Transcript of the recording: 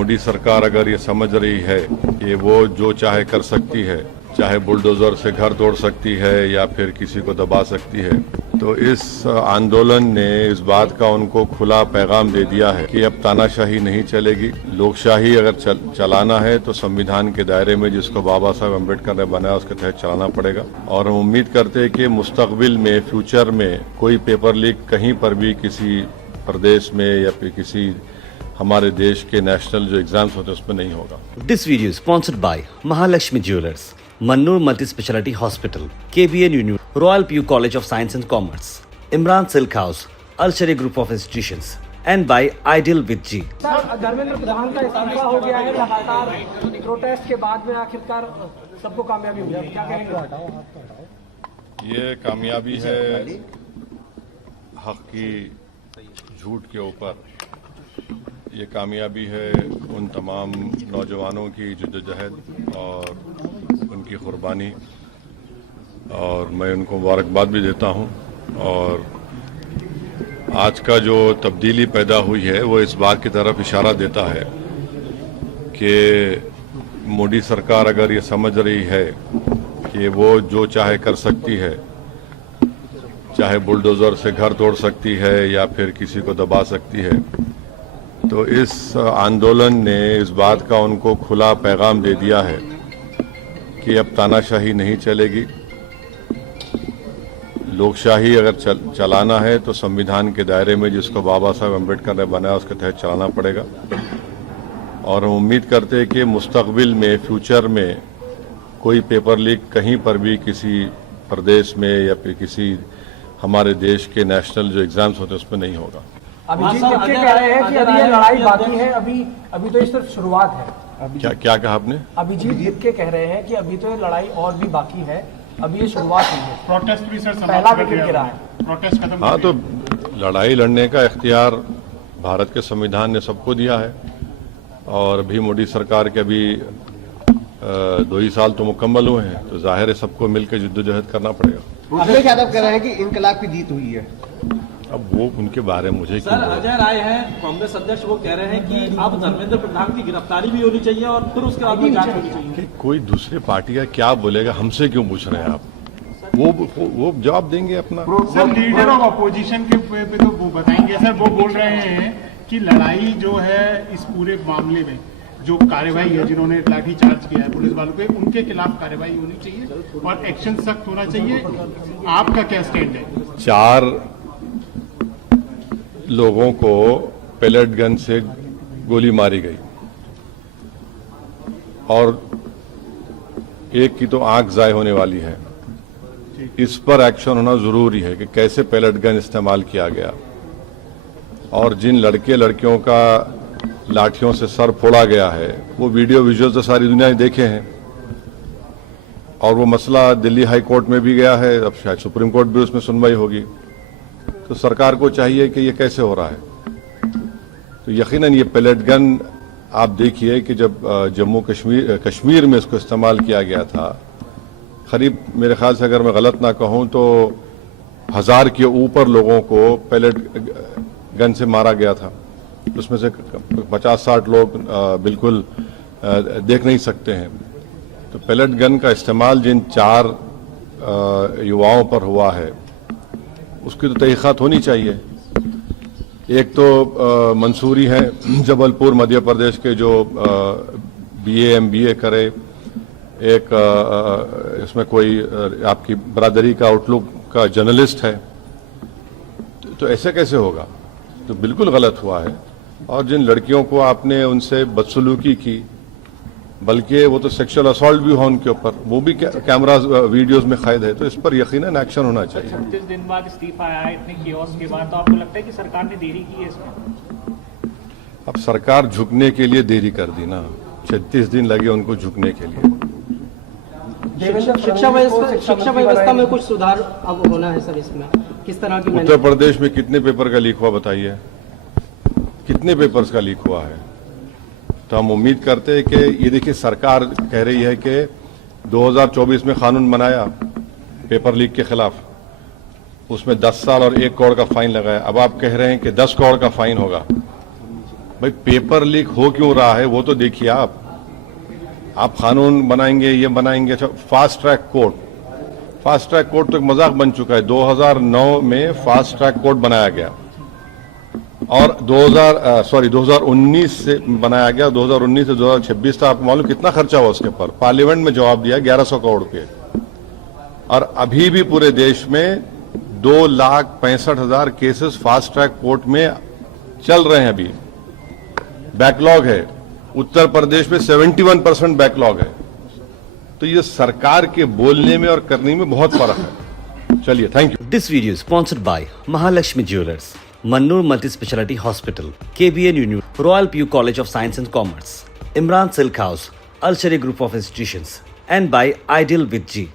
मोदी सरकार अगर ये समझ रही है कि वो जो चाहे कर सकती है, चाहे बुलडोजर से घर तोड़ सकती है या फिर किसी को दबा सकती है, तो इस आंदोलन ने इस बात का उनको खुला पैगाम दे दिया है कि अब तानाशाही नहीं चलेगी। लोकशाही अगर चलाना है तो संविधान के दायरे में जिसको बाबा साहब अम्बेडकर ने बनाया उसके तहत चलाना पड़ेगा। और हम उम्मीद करते हैं कि मुस्तकबिल में, फ्यूचर में कोई पेपर लीक कहीं पर भी किसी प्रदेश में या फिर किसी हमारे देश के नेशनल जो एग्जाम्स होते हैं उसमें नहीं होगा। This video is sponsored by Mahalakshmi Jewelers, Mannur Multi-Speciality Hospital, KBN University, Royal PU College of Science and Commerce, Imran Silk House, Al Sharia Group of Institutions, and by Ideal with G. Sir, Dharmendra Pradhan का इस्तीफा हो गया है लगातार protest के बाद में आखिरकार सबको कामयाबी हुई है, क्या कहेंगे? ये कामयाबी है हक की झूठ के ऊपर। ये कामयाबी है उन तमाम नौजवानों की जद्दोजहद और उनकी कुर्बानी, और मैं उनको मुबारकबाद भी देता हूं। और आज का जो तब्दीली पैदा हुई है वो इस बात की तरफ इशारा देता है कि मोदी सरकार अगर ये समझ रही है कि वो जो चाहे कर सकती है, चाहे बुलडोजर से घर तोड़ सकती है या फिर किसी को दबा सकती है, तो इस आंदोलन ने इस बात का उनको खुला पैगाम दे दिया है कि अब तानाशाही नहीं चलेगी। लोकशाही अगर चलाना है तो संविधान के दायरे में जिसको बाबा साहब अम्बेडकर ने बनाया उसके तहत चलाना पड़ेगा। और हम उम्मीद करते हैं कि मुस्तकबिल में, फ्यूचर में कोई पेपर लीक कहीं पर भी किसी प्रदेश में या फिर किसी हमारे देश के नेशनल जो एग्जाम्स होते हैं उसमें नहीं होगा। अभिजीत दिपके कह रहे हैं कि अभी ये लड़ाई बाकी है, अभी तो ये सिर्फ शुरुआत है। क्या कहा आपने? अभिजीत दिपके कह रहे हैं कि अभी तो ये लड़ाई और भी बाकी है, अभी ये शुरुआत हुई है। प्रोटेस्ट भी सर पहला विकेट गिरा है, प्रोटेस्ट खत्म। हाँ, तो लड़ाई लड़ने का इख्तियार भारत के संविधान ने सबको दिया है। और अभी मोदी सरकार के अभी 2 ही साल तो मुकम्मल हुए हैं, तो जाहिर है सबको मिलकर जिद्दोजहद करना पड़ेगा। अखिलेश यादव कह रहे हैं कि इनकलाब की जीत हुई है। अब वो उनके बारे में मुझे सर, अजय राय हैं कांग्रेस अध्यक्ष, वो कह रहे हैं कि अब धर्मेंद्र प्रधान की गिरफ्तारी भी होनी चाहिए और फिर उसके बाद में जांच होनी चाहिए। कोई दूसरे पार्टी का क्या बोलेगा, हमसे क्यों पूछ रहे हैं आप? वो जवाब देंगे अपना। सर, लीडर ऑफ अपोजिशन के पे तो वो बताएंगे। सर, वो बोल रहे हैं कि लड़ाई जो है इस पूरे मामले में जो कार्रवाई है, जिन्होंने लाठीचार्ज किया है पुलिस वालों पे, उनके खिलाफ कार्रवाई होनी चाहिए और एक्शन सख्त होना चाहिए। आपका क्या स्टैंड है? 4 लोगों को पेलेट गन से गोली मारी गई और एक की तो आंख जाए होने वाली है। इस पर एक्शन होना जरूरी है कि कैसे पेलेट गन इस्तेमाल किया गया, और जिन लड़के लड़कियों का लाठियों से सर फोड़ा गया है वो वीडियो विजुअल तो सारी दुनिया ने देखे हैं। और वो मसला दिल्ली हाई कोर्ट में भी गया है, अब शायद सुप्रीम कोर्ट भी उसमें सुनवाई होगी। तो सरकार को चाहिए कि ये कैसे हो रहा है। तो यकीनन ये पेलेट गन आप देखिए कि जब जम्मू कश्मीर में इसको इस्तेमाल किया गया था, करीब मेरे ख्याल से अगर मैं गलत ना कहूं तो 1000 के ऊपर लोगों को पेलेट गन से मारा गया था। उसमें से 50-60 लोग बिल्कुल देख नहीं सकते हैं। तो पेलेट गन का इस्तेमाल जिन 4 युवाओं पर हुआ है उसकी तो तहकीकात होनी चाहिए। एक तो मंसूरी है जबलपुर मध्य प्रदेश के, जो BA MBA करे। एक इसमें कोई आपकी बरादरी का आउटलुक का जर्नलिस्ट है। तो ऐसे कैसे होगा? तो बिल्कुल गलत हुआ है। और जिन लड़कियों को आपने उनसे बदसलूकी की, बल्कि वो तो सेक्सुअल असॉल्ट भी हुआ उनके ऊपर, वो भी कैमरा वीडियोस में कैद है। तो इस पर यकीनन एक्शन होना चाहिए। 36 दिन बाद इस्तीफा आया इतने कियोस्क के बाद, तो आपको लगता है कि सरकार ने देरी की है इसमें? अब सरकार झुकने के लिए देरी कर दी ना, 36 दिन लगे उनको झुकने के लिए। शिक्षा व्यवस्था में कुछ सुधार अब होना है सर, इसमें किस तरह की? उत्तर प्रदेश में कितने पेपर का लीक हुआ बताइए? कितने पेपर्स का लीक हुआ है? तो हम उम्मीद करते हैं कि ये देखिए, सरकार कह रही है कि 2024 में कानून बनाया पेपर लीक के खिलाफ, उसमें 10 साल और 1 करोड़ का फाइन लगाया। अब आप कह रहे हैं कि 10 करोड़ का फाइन होगा। भाई पेपर लीक हो क्यों रहा है वो तो देखिए आप कानून बनाएंगे, ये बनाएंगे। अच्छा, फास्ट ट्रैक कोर्ट तो एक मजाक बन चुका है। 2009 में फास्ट ट्रैक कोर्ट बनाया गया और 2019 से बनाया गया। 2019 से 2026 तक आपको मालूम कितना खर्चा हुआ उसके पर। पार्लियामेंट में जवाब दिया 1100 करोड़ रुपए, और अभी भी पूरे देश में 2,65,000 केसेस फास्ट ट्रैक कोर्ट में चल रहे हैं। अभी बैकलॉग है। उत्तर प्रदेश में 71% बैकलॉग है। तो ये सरकार के बोलने में और करने में बहुत फर्क है। चलिए, thank you. This video is sponsored by Mahalakshmi Jewelers, Mannur Multi-Speciality Hospital, KBN University, Royal PU College of Science and Commerce, Imran Silk House, Al Sharia Group of Institutions, and by Ideal with G.